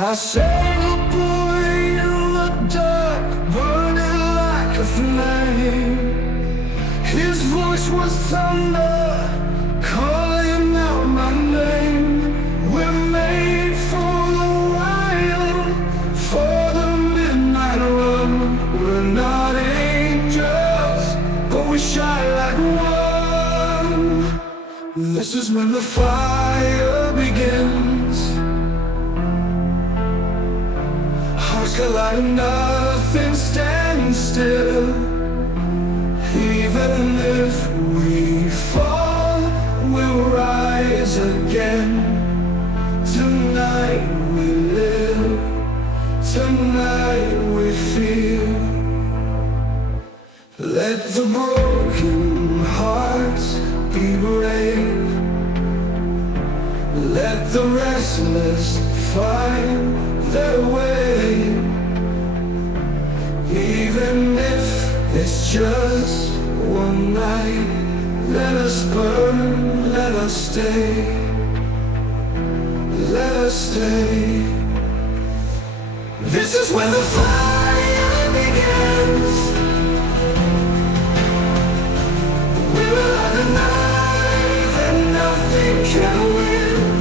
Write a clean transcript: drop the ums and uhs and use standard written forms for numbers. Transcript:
I saw a boy in the dark, burning like a flame. His voice was thunder, calling out my name. We're made for the wild, for the midnight run. We're not angels, but we shine like one. This is when the fire begins. Hearts collide and nothing stands still. Even if we fall, we'll rise again. Tonight we live, tonight we feel. Let the broken hearts be brave. Let the restless find their way. Even if it's just one night, let us burn, let us stay. Let us stay. This is when the fire begins. We will have the night that nothing can win.